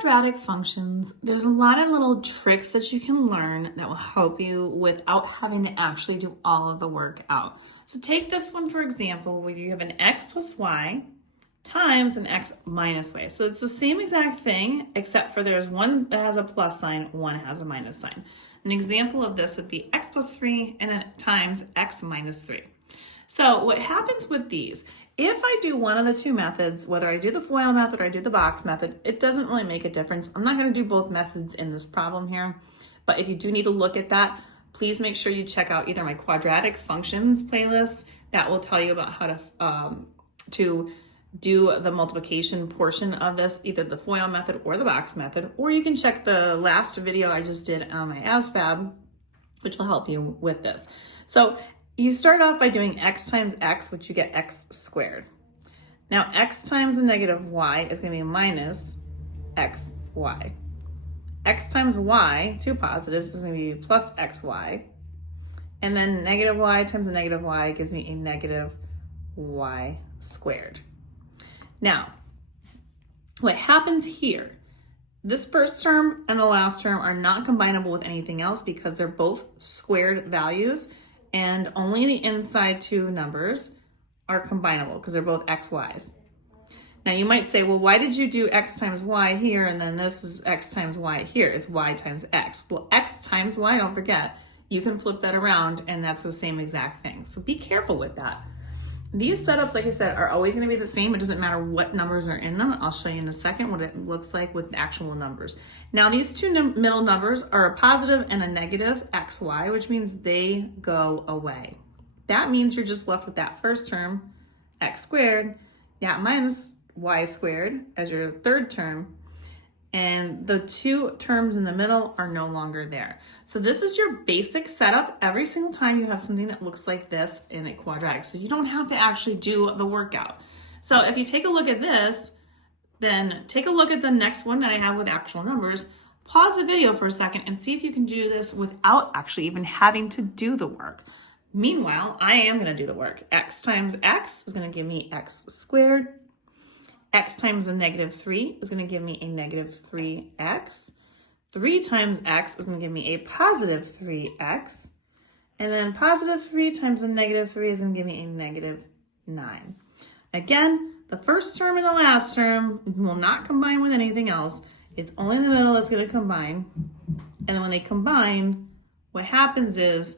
quadratic functions, there's a lot of little tricks that you can learn that will help you without having to actually do all of the work out. So take this one, for example, where you have an x plus y times an x minus y. So it's the same exact thing, except for there's one that has a plus sign, one has a minus sign. An example of this would be x plus 3 and then times x minus 3. So what happens with these, if I do one of the two methods, whether I do the FOIL method or I do the box method, it doesn't really make a difference. I'm not going to do both methods in this problem here, but if you do need to look at that, please make sure you check out either my quadratic functions playlist that will tell you about how to do the multiplication portion of this, either the FOIL method or the box method, or you can check the last video I just did on my ASVAB, which will help you with this. So you start off by doing x times x, which you get x squared. Now x times the negative y is going to be minus xy. X times y, two positives, is going to be plus xy. And then negative y times the negative y gives me a negative y squared. Now, what happens here, this first term and the last term are not combinable with anything else because they're both squared values, and only the inside two numbers are combinable because they're both xy's. Now you might say, well, why did you do x times y here and then this is x times y here? It's y times x. Well, x times y, don't forget, you can flip that around and that's the same exact thing. So be careful with that. These setups, like I said, are always going to be the same. It doesn't matter what numbers are in them. I'll show you in a second what it looks like with actual numbers. Now, these two middle numbers are a positive and a negative xy, which means they go away. That means you're just left with that first term, x squared, that minus y squared as your third term, and the two terms in the middle are no longer there. So this is your basic setup every single time you have something that looks like this in a quadratic. So you don't have to actually do the workout. So if you take a look at this, then take a look at the next one that I have with actual numbers. Pause the video for a second and see if you can do this without actually even having to do the work. Meanwhile, I am going to do the work. X times x is going to give me x squared. X times a negative 3 is going to give me a negative 3x. 3 times x is going to give me a positive 3x. And then positive 3 times a negative 3 is going to give me a negative 9. Again, the first term and the last term will not combine with anything else. It's only in the middle that's going to combine. And then when they combine, what happens is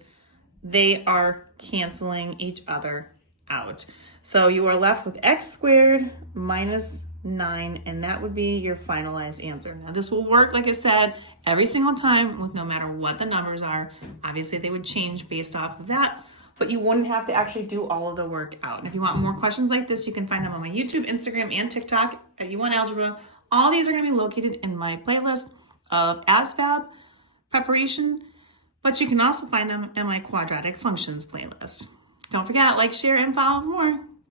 they are canceling each other out. So you are left with x squared minus 9, and that would be your finalized answer. Now this will work, like I said, every single time with no matter what the numbers are. Obviously they would change based off of that, but you wouldn't have to actually do all of the work out. And if you want more questions like this, you can find them on my YouTube, Instagram, and TikTok at YouWantAlgebra. All these are going to be located in my playlist of ASVAB preparation, but you can also find them in my quadratic functions playlist. Don't forget, like, share, and follow for more.